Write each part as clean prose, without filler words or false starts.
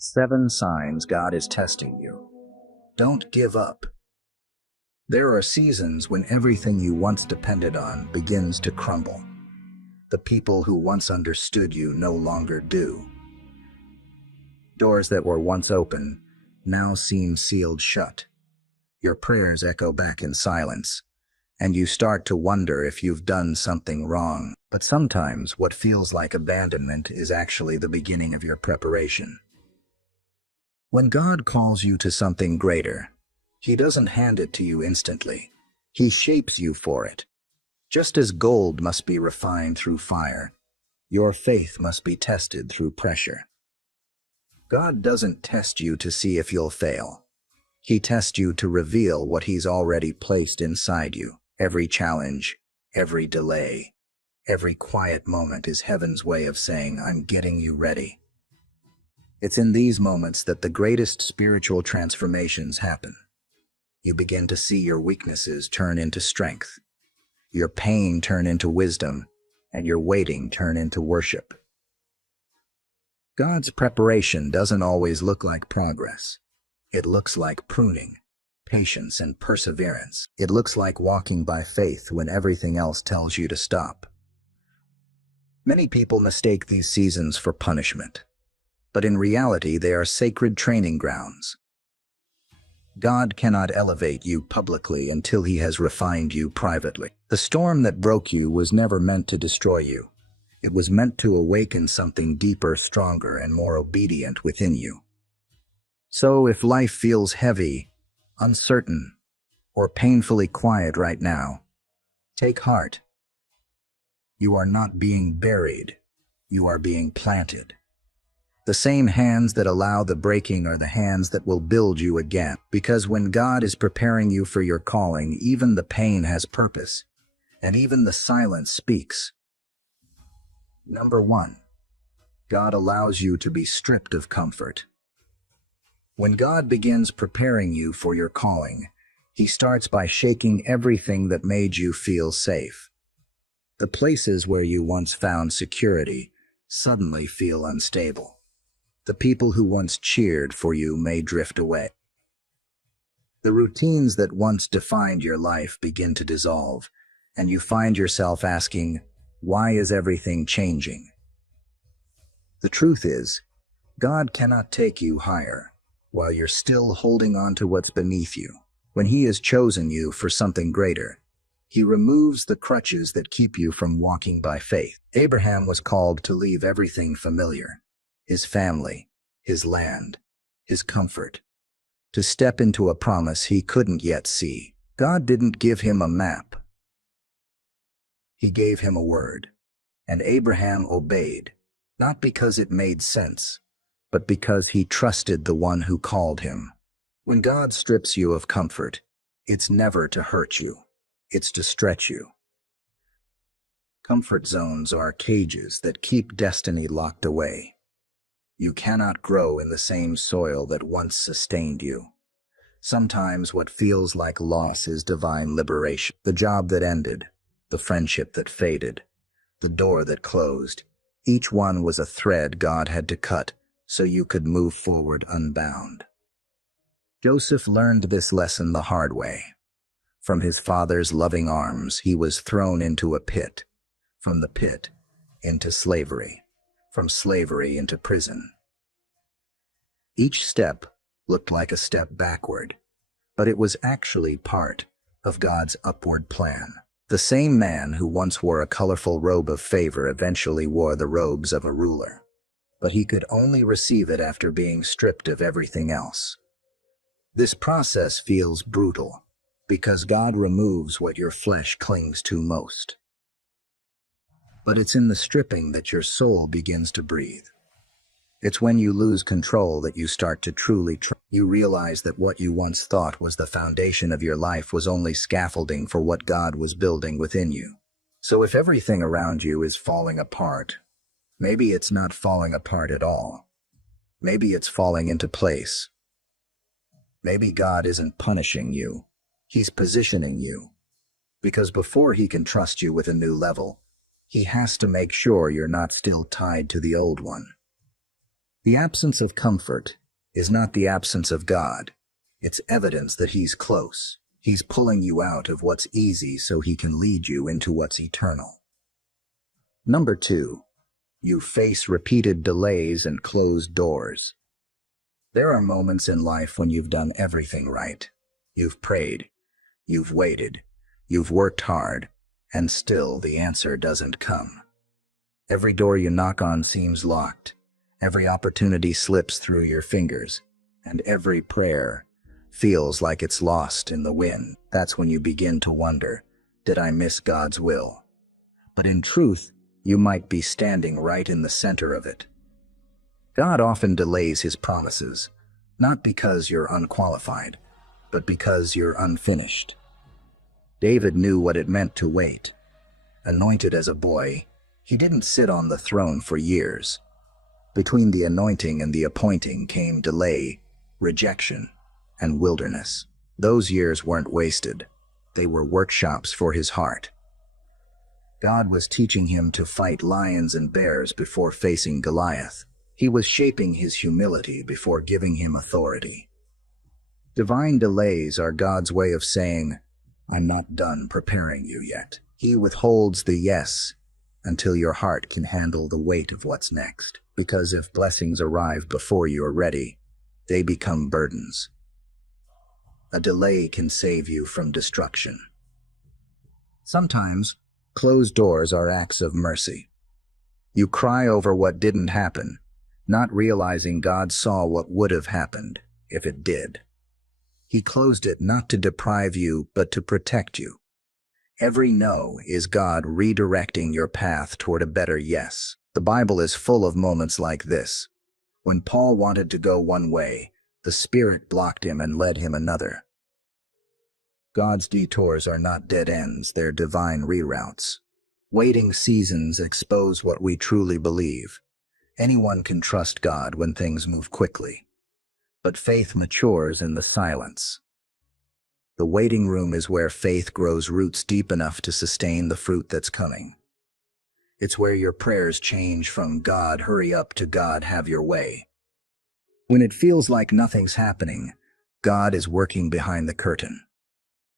7 signs God is testing you. Don't give up. There are seasons when everything you once depended on begins to crumble. The people who once understood you no longer do. Doors that were once open now seem sealed shut. Your prayers echo back in silence, and you start to wonder if you've done something wrong. But sometimes what feels like abandonment is actually the beginning of your preparation. When God calls you to something greater, He doesn't hand it to you instantly. He shapes you for it. Just as gold must be refined through fire, your faith must be tested through pressure. God doesn't test you to see if you'll fail. He tests you to reveal what He's already placed inside you. Every challenge, every delay, every quiet moment is heaven's way of saying, "I'm getting you ready." It's in these moments that the greatest spiritual transformations happen. You begin to see your weaknesses turn into strength, your pain turn into wisdom, and your waiting turn into worship. God's preparation doesn't always look like progress. It looks like pruning, patience, and perseverance. It looks like walking by faith when everything else tells you to stop. Many people mistake these seasons for punishment, but in reality they are sacred training grounds. God cannot elevate you publicly until He has refined you privately. The storm that broke you was never meant to destroy you. It was meant to awaken something deeper, stronger, and more obedient within you. So if life feels heavy, uncertain, or painfully quiet right now, take heart. You are not being buried. You are being planted. The same hands that allow the breaking are the hands that will build you again. Because when God is preparing you for your calling, even the pain has purpose, and even the silence speaks. Number 1, God allows you to be stripped of comfort. When God begins preparing you for your calling, He starts by shaking everything that made you feel safe. The places where you once found security suddenly feel unstable. The people who once cheered for you may drift away. The routines that once defined your life begin to dissolve, and you find yourself asking, "Why is everything changing?" The truth is, God cannot take you higher while you're still holding on to what's beneath you. When He has chosen you for something greater, He removes the crutches that keep you from walking by faith. Abraham was called to leave everything familiar, his family, his land, his comfort, to step into a promise he couldn't yet see. God didn't give him a map. He gave him a word, and Abraham obeyed, not because it made sense, but because he trusted the one who called him. When God strips you of comfort, it's never to hurt you, it's to stretch you. Comfort zones are cages that keep destiny locked away. You cannot grow in the same soil that once sustained you. Sometimes what feels like loss is divine liberation. The job that ended, the friendship that faded, the door that closed, each one was a thread God had to cut so you could move forward unbound. Joseph learned this lesson the hard way. From his father's loving arms, he was thrown into a pit. From the pit, into slavery. From slavery into prison. Each step looked like a step backward, but it was actually part of God's upward plan. The same man who once wore a colorful robe of favor eventually wore the robes of a ruler, but he could only receive it after being stripped of everything else. This process feels brutal because God removes what your flesh clings to most. But it's in the stripping that your soul begins to breathe. It's when you lose control that you start to truly you realize that what you once thought was the foundation of your life was only scaffolding for what God was building within you. So if everything around you is falling apart, maybe it's not falling apart at all. Maybe it's falling into place. Maybe God isn't punishing you. He's positioning you. Because before He can trust you with a new level, He has to make sure you're not still tied to the old one. The absence of comfort is not the absence of God. It's evidence that He's close. He's pulling you out of what's easy so He can lead you into what's eternal. Number 2, you face repeated delays and closed doors. There are moments in life when you've done everything right. You've prayed, you've waited, you've worked hard, and still the answer doesn't come. Every door you knock on seems locked. Every opportunity slips through your fingers, and every prayer feels like it's lost in the wind. That's when you begin to wonder, did I miss God's will? But in truth, you might be standing right in the center of it. God often delays His promises, not because you're unqualified, but because you're unfinished. David knew what it meant to wait. Anointed as a boy, he didn't sit on the throne for years. Between the anointing and the appointing came delay, rejection, and wilderness. Those years weren't wasted. They were workshops for his heart. God was teaching him to fight lions and bears before facing Goliath. He was shaping his humility before giving him authority. Divine delays are God's way of saying, I'm not done preparing you yet. He withholds the yes until your heart can handle the weight of what's next. Because if blessings arrive before you're ready, they become burdens. A delay can save you from destruction. Sometimes, closed doors are acts of mercy. You cry over what didn't happen, not realizing God saw what would have happened if it did. He closed it not to deprive you, but to protect you. Every no is God redirecting your path toward a better yes. The Bible is full of moments like this. When Paul wanted to go one way, the Spirit blocked him and led him another. God's detours are not dead ends, they're divine reroutes. Waiting seasons expose what we truly believe. Anyone can trust God when things move quickly. But faith matures in the silence. The waiting room is where faith grows roots deep enough to sustain the fruit that's coming. It's where your prayers change from God, hurry up to God, have your way. When it feels like nothing's happening, God is working behind the curtain.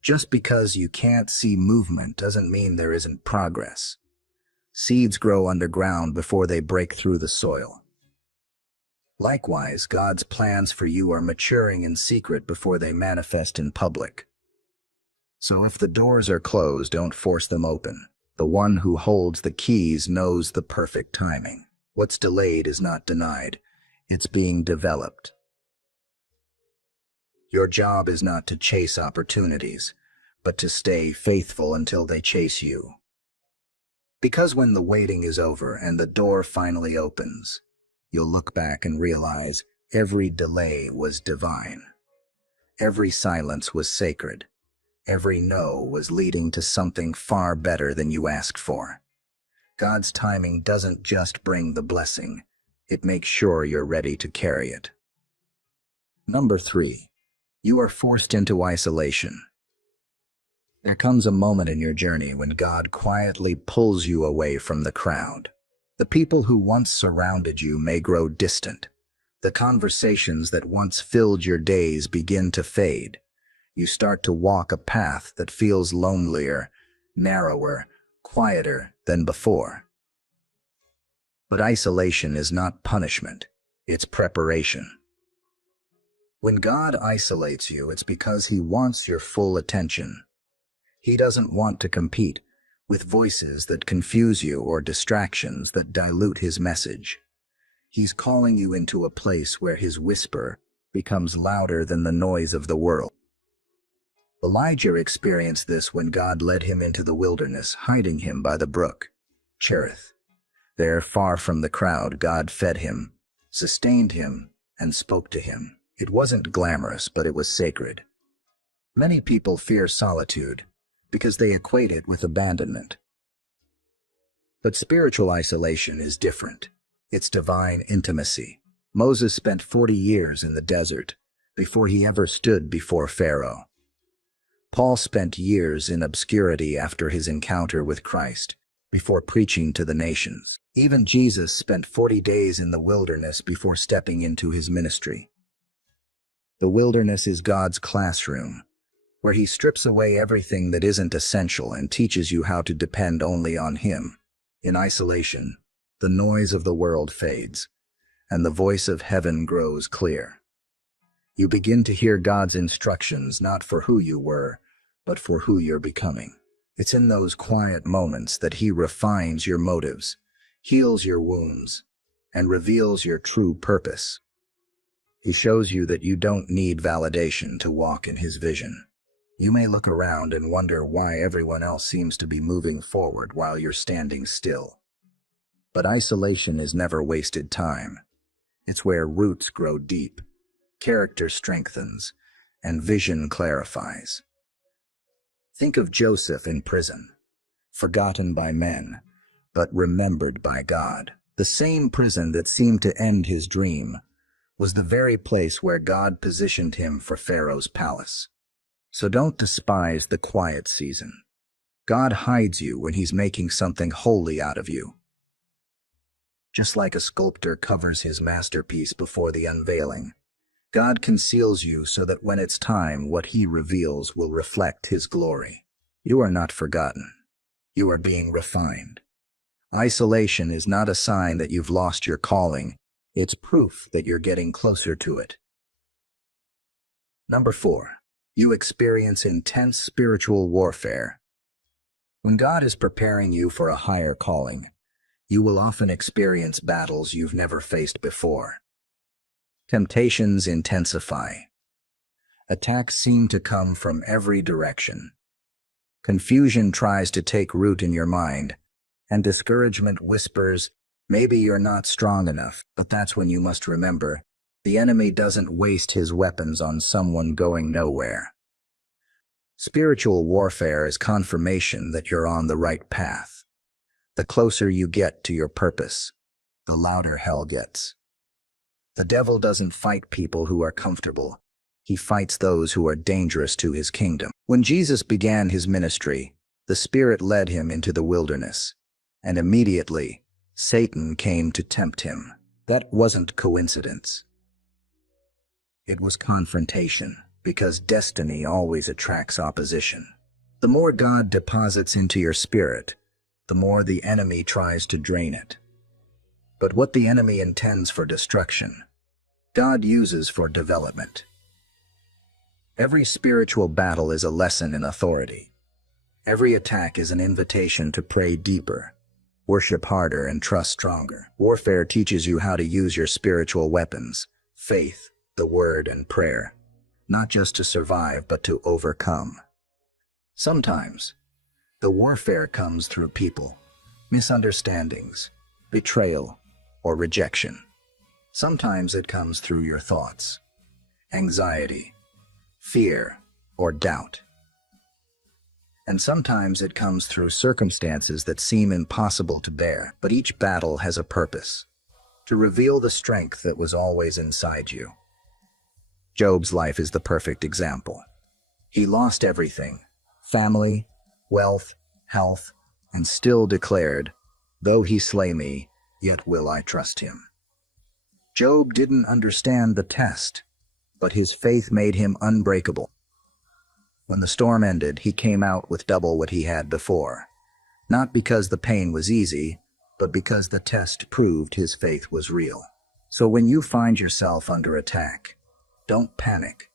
Just because you can't see movement doesn't mean there isn't progress. Seeds grow underground before they break through the soil. Likewise, God's plans for you are maturing in secret before they manifest in public. So if the doors are closed, don't force them open. The one who holds the keys knows the perfect timing. What's delayed is not denied. It's being developed. Your job is not to chase opportunities, but to stay faithful until they chase you. Because when the waiting is over and the door finally opens, you'll look back and realize every delay was divine. Every silence was sacred. Every no was leading to something far better than you asked for. God's timing doesn't just bring the blessing, it makes sure you're ready to carry it. Number 3, you are forced into isolation. There comes a moment in your journey when God quietly pulls you away from the crowd. The people who once surrounded you may grow distant. The conversations that once filled your days begin to fade. You start to walk a path that feels lonelier, narrower, quieter than before. But isolation is not punishment, it's preparation. When God isolates you, it's because He wants your full attention. He doesn't want to compete with voices that confuse you or distractions that dilute His message. He's calling you into a place where His whisper becomes louder than the noise of the world. Elijah experienced this when God led him into the wilderness, hiding him by the brook Cherith. There, far from the crowd, God fed him, sustained him, and spoke to him. It wasn't glamorous, but it was sacred. Many people fear solitude because they equate it with abandonment. But spiritual isolation is different. It's divine intimacy. Moses spent 40 years in the desert before he ever stood before Pharaoh. Paul spent years in obscurity after his encounter with Christ. before preaching to the nations. Even Jesus spent 40 days in the wilderness before stepping into his ministry. The wilderness is God's classroom, where he strips away everything that isn't essential and teaches you how to depend only on him. In isolation, the noise of the world fades, and the voice of heaven grows clear. You begin to hear God's instructions not for who you were, but for who you're becoming. It's in those quiet moments that he refines your motives, heals your wounds, and reveals your true purpose. He shows you that you don't need validation to walk in his vision. You may look around and wonder why everyone else seems to be moving forward while you're standing still. But isolation is never wasted time. It's where roots grow deep, character strengthens, and vision clarifies. Think of Joseph in prison, forgotten by men, but remembered by God. The same prison that seemed to end his dream was the very place where God positioned him for Pharaoh's palace. So don't despise the quiet season. God hides you when he's making something holy out of you. Just like a sculptor covers his masterpiece before the unveiling, God conceals you so that when it's time, what he reveals will reflect his glory. You are not forgotten. You are being refined. Isolation is not a sign that you've lost your calling. It's proof that you're getting closer to it. Number 4. You experience intense spiritual warfare. When God is preparing you for a higher calling, you will often experience battles you've never faced before. Temptations intensify. Attacks seem to come from every direction. Confusion tries to take root in your mind, and discouragement whispers, maybe you're not strong enough. But that's when you must remember, the enemy doesn't waste his weapons on someone going nowhere. Spiritual warfare is confirmation that you're on the right path. The closer you get to your purpose, the louder hell gets. The devil doesn't fight people who are comfortable. He fights those who are dangerous to his kingdom. When Jesus began his ministry, the Spirit led him into the wilderness, and immediately, Satan came to tempt him. That wasn't coincidence. It was confrontation, because destiny always attracts opposition. The more God deposits into your spirit, the more the enemy tries to drain it. But what the enemy intends for destruction, God uses for development. Every spiritual battle is a lesson in authority. Every attack is an invitation to pray deeper, worship harder, and trust stronger. Warfare teaches you how to use your spiritual weapons, faith, the word, and prayer, not just to survive, but to overcome. Sometimes, the warfare comes through people, misunderstandings, betrayal, or rejection. Sometimes it comes through your thoughts, anxiety, fear, or doubt. And sometimes it comes through circumstances that seem impossible to bear. But each battle has a purpose, to reveal the strength that was always inside you. Job's life is the perfect example. He lost everything, family, wealth, health, and still declared, "Though he slay me, yet will I trust him." Job didn't understand the test, but his faith made him unbreakable. When the storm ended, he came out with double what he had before, not because the pain was easy, but because the test proved his faith was real. So when you find yourself under attack, don't panic.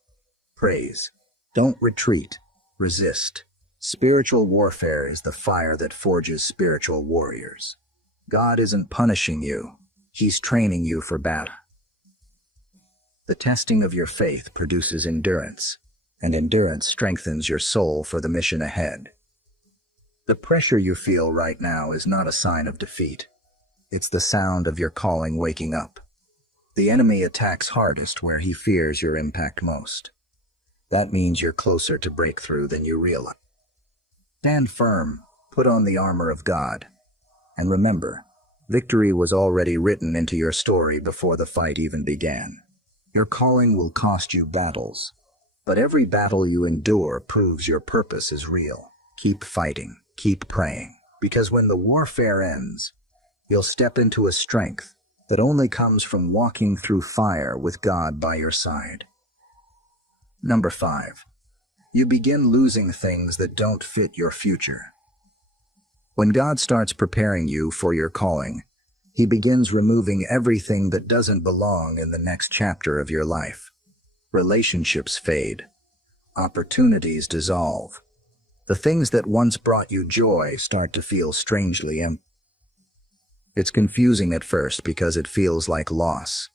Praise. Don't retreat. Resist. Spiritual warfare is the fire that forges spiritual warriors. God isn't punishing you. He's training you for battle. The testing of your faith produces endurance, and endurance strengthens your soul for the mission ahead. The pressure you feel right now is not a sign of defeat. It's the sound of your calling waking up. The enemy attacks hardest where he fears your impact most. That means you're closer to breakthrough than you realize. Stand firm, put on the armor of God, and remember, victory was already written into your story before the fight even began. Your calling will cost you battles, but every battle you endure proves your purpose is real. Keep fighting, keep praying, Because when the warfare ends, you'll step into a strength that only comes from walking through fire with God by your side. Number 5. You begin losing things that don't fit your future. When God starts preparing you for your calling, He begins removing everything that doesn't belong in the next chapter of your life. Relationships fade. Opportunities dissolve. The things that once brought you joy start to feel strangely empty. It's confusing at first because it feels like loss,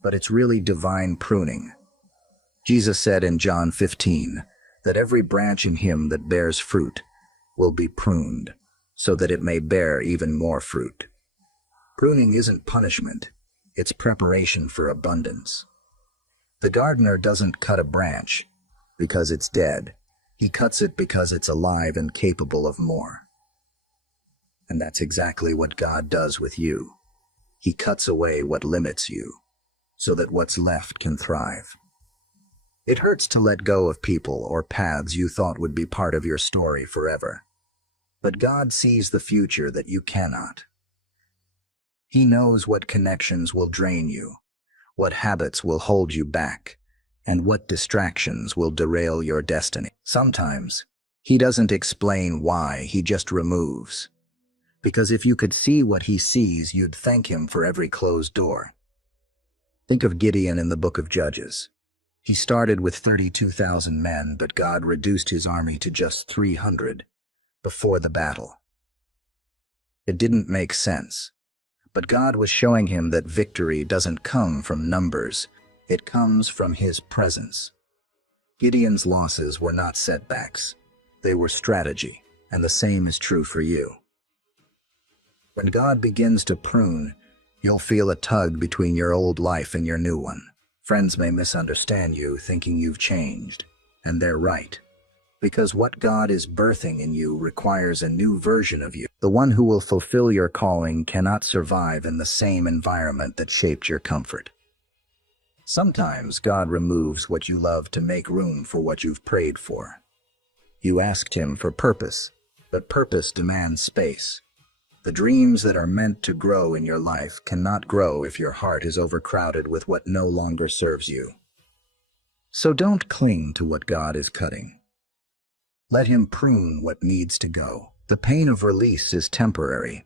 but it's really divine pruning. Jesus said in John 15 that every branch in Him that bears fruit will be pruned, so that it may bear even more fruit. Pruning isn't punishment, it's preparation for abundance. The gardener doesn't cut a branch because it's dead. He cuts it because it's alive and capable of more. And that's exactly what God does with you. He cuts away what limits you, so that what's left can thrive. It hurts to let go of people or paths you thought would be part of your story forever. But God sees the future that you cannot. He knows what connections will drain you, what habits will hold you back, and what distractions will derail your destiny. Sometimes, He doesn't explain why, He just removes. Because if you could see what He sees, you'd thank Him for every closed door. Think of Gideon in the book of Judges. He started with 32,000 men, but God reduced his army to just 300 before the battle. It didn't make sense, but God was showing him that victory doesn't come from numbers, it comes from His presence. Gideon's losses were not setbacks, they were strategy, and the same is true for you. When God begins to prune, you'll feel a tug between your old life and your new one. Friends may misunderstand you, thinking you've changed, and they're right. Because what God is birthing in you requires a new version of you. The one who will fulfill your calling cannot survive in the same environment that shaped your comfort. Sometimes God removes what you love to make room for what you've prayed for. You asked Him for purpose, but purpose demands space. The dreams that are meant to grow in your life cannot grow if your heart is overcrowded with what no longer serves you. So don't cling to what God is cutting. Let Him prune what needs to go. The pain of release is temporary,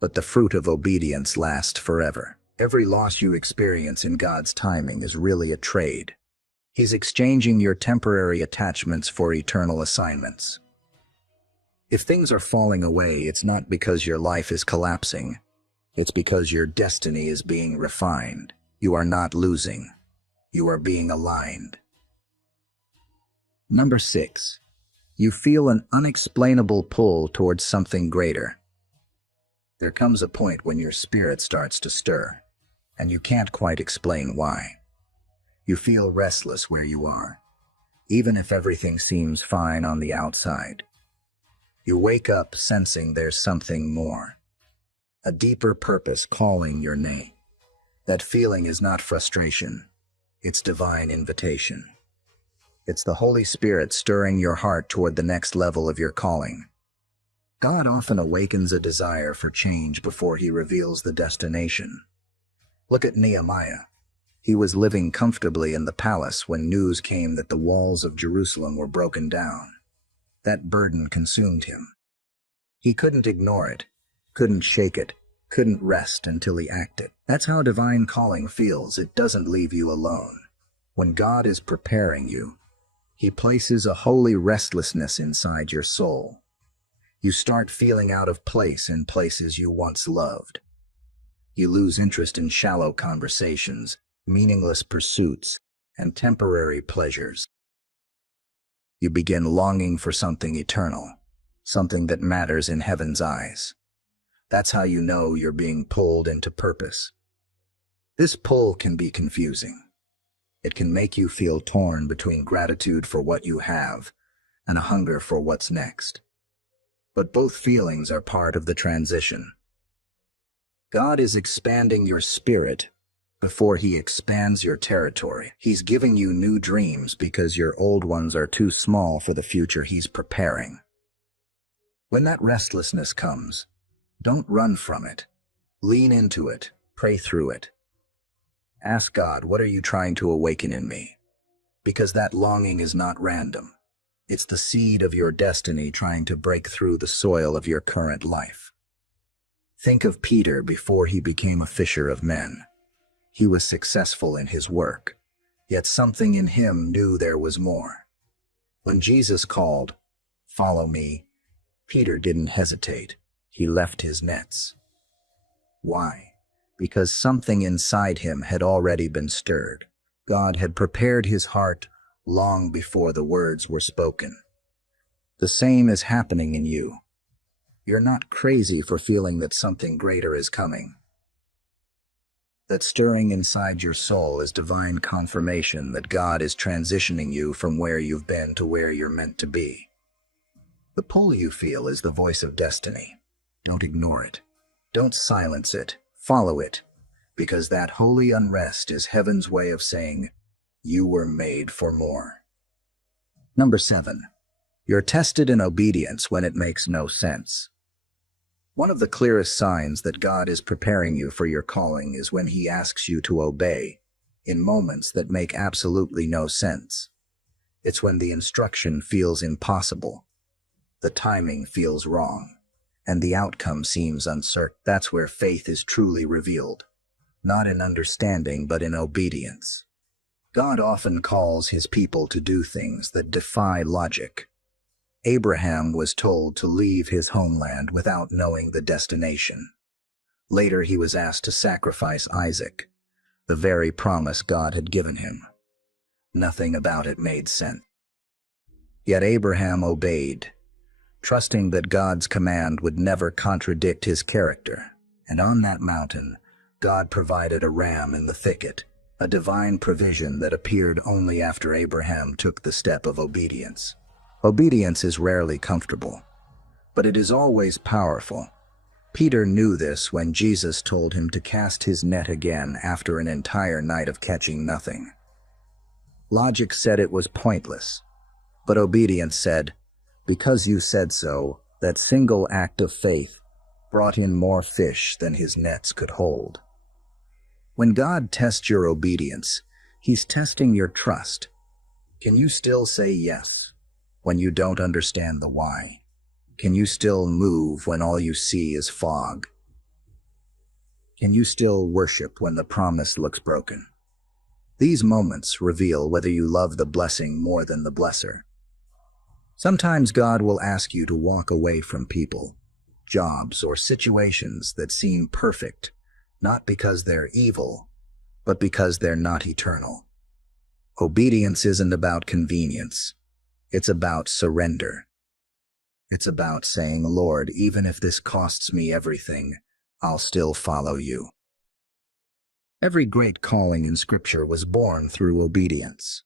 but the fruit of obedience lasts forever. Every loss you experience in God's timing is really a trade. He's exchanging your temporary attachments for eternal assignments. If things are falling away, it's not because your life is collapsing. It's because your destiny is being refined. You are not losing. You are being aligned. Number 6. You feel an unexplainable pull towards something greater. There comes a point when your spirit starts to stir, and you can't quite explain why. You feel restless where you are, even if everything seems fine on the outside. You wake up sensing there's something more, a deeper purpose calling your name. That feeling is not frustration, it's divine invitation. It's the Holy Spirit stirring your heart toward the next level of your calling. God often awakens a desire for change before He reveals the destination. Look at Nehemiah. He was living comfortably in the palace when news came that the walls of Jerusalem were broken down. That burden consumed him. He couldn't ignore it, couldn't shake it, couldn't rest until he acted. That's how divine calling feels. It doesn't leave you alone. When God is preparing you, He places a holy restlessness inside your soul. You start feeling out of place in places you once loved. You lose interest in shallow conversations, meaningless pursuits, and temporary pleasures. You begin longing for something eternal, something that matters in heaven's eyes. That's how you know you're being pulled into purpose. This pull can be confusing. It can make you feel torn between gratitude for what you have and a hunger for what's next. But both feelings are part of the transition. God is expanding your spirit before He expands your territory. He's giving you new dreams because your old ones are too small for the future He's preparing. When that restlessness comes, don't run from it. Lean into it. Pray through it. Ask God, what are you trying to awaken in me? Because that longing is not random. It's the seed of your destiny trying to break through the soil of your current life. Think of Peter before he became a fisher of men. He was successful in his work, yet something in him knew there was more. When Jesus called, "Follow me," Peter didn't hesitate. He left his nets. Why? Because something inside him had already been stirred. God had prepared his heart long before the words were spoken. The same is happening in you. You're not crazy for feeling that something greater is coming. That stirring inside your soul is divine confirmation that God is transitioning you from where you've been to where you're meant to be. The pull you feel is the voice of destiny. Don't ignore it. Don't silence it. Follow it. Because that holy unrest is heaven's way of saying, you were made for more. Number 7. You're tested in obedience when it makes no sense. One of the clearest signs that God is preparing you for your calling is when He asks you to obey in moments that make absolutely no sense. It's when the instruction feels impossible, the timing feels wrong, and the outcome seems uncertain. That's where faith is truly revealed, not in understanding but in obedience. God often calls His people to do things that defy logic. Abraham was told to leave his homeland without knowing the destination. Later he was asked to sacrifice Isaac, the very promise God had given him. Nothing about it made sense. Yet Abraham obeyed, trusting that God's command would never contradict his character. And on that mountain, God provided a ram in the thicket, a divine provision that appeared only after Abraham took the step of obedience. Obedience is rarely comfortable, but it is always powerful. Peter knew this when Jesus told him to cast his net again after an entire night of catching nothing. Logic said it was pointless, but obedience said, because you said so, that single act of faith brought in more fish than his nets could hold. When God tests your obedience, He's testing your trust. Can you still say yes when you don't understand the why? Can you still move when all you see is fog? Can you still worship when the promise looks broken? These moments reveal whether you love the blessing more than the blesser. Sometimes God will ask you to walk away from people, jobs, or situations that seem perfect, not because they're evil, but because they're not eternal. Obedience isn't about convenience. It's about surrender. It's about saying, Lord, even if this costs me everything, I'll still follow you. Every great calling in Scripture was born through obedience.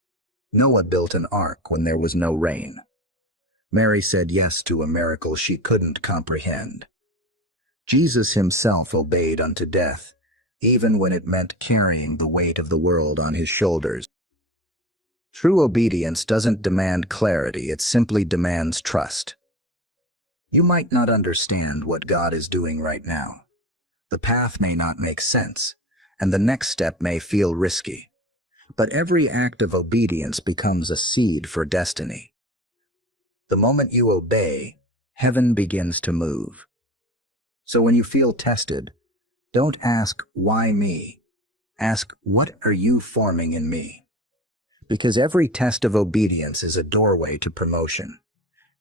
Noah built an ark when there was no rain. Mary said yes to a miracle she couldn't comprehend. Jesus Himself obeyed unto death, even when it meant carrying the weight of the world on His shoulders. True obedience doesn't demand clarity, it simply demands trust. You might not understand what God is doing right now. The path may not make sense, and the next step may feel risky. But every act of obedience becomes a seed for destiny. The moment you obey, heaven begins to move. So when you feel tested, don't ask, why me? Ask, what are you forming in me? Because every test of obedience is a doorway to promotion.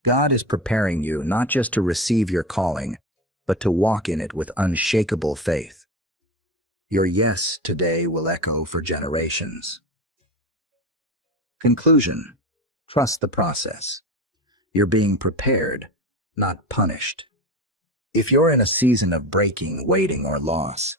God is preparing you not just to receive your calling, but to walk in it with unshakable faith. Your yes today will echo for generations. Conclusion: trust the process. You're being prepared, not punished. If you're in a season of breaking, waiting, or loss,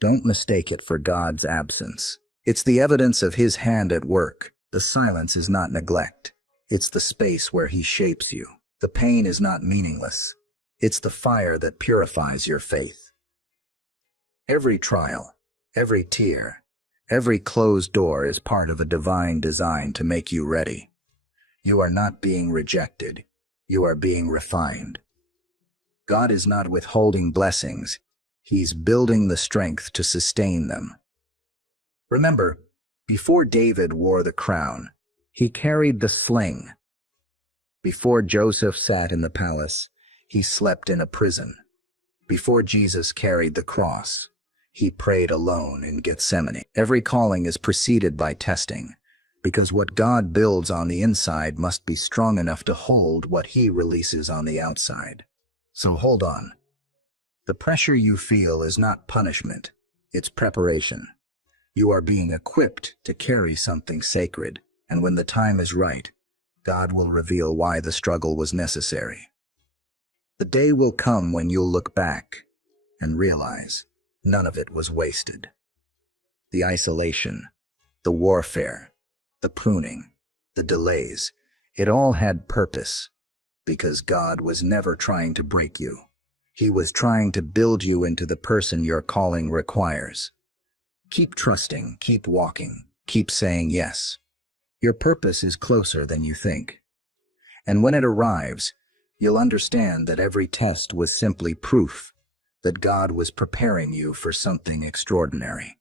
don't mistake it for God's absence. It's the evidence of His hand at work. The silence is not neglect. It's the space where He shapes you. The pain is not meaningless. It's the fire that purifies your faith. Every trial, every tear, every closed door is part of a divine design to make you ready. You are not being rejected. You are being refined. God is not withholding blessings. He's building the strength to sustain them. Remember, before David wore the crown, he carried the sling. Before Joseph sat in the palace, he slept in a prison. Before Jesus carried the cross, he prayed alone in Gethsemane. Every calling is preceded by testing, because what God builds on the inside must be strong enough to hold what he releases on the outside. So hold on. The pressure you feel is not punishment, it's preparation. You are being equipped to carry something sacred, and when the time is right, God will reveal why the struggle was necessary. The day will come when you'll look back and realize none of it was wasted. The isolation, the warfare, the pruning, the delays, it all had purpose, because God was never trying to break you. He was trying to build you into the person your calling requires. Keep trusting, keep walking, keep saying yes. Your purpose is closer than you think. And when it arrives, you'll understand that every test was simply proof that God was preparing you for something extraordinary.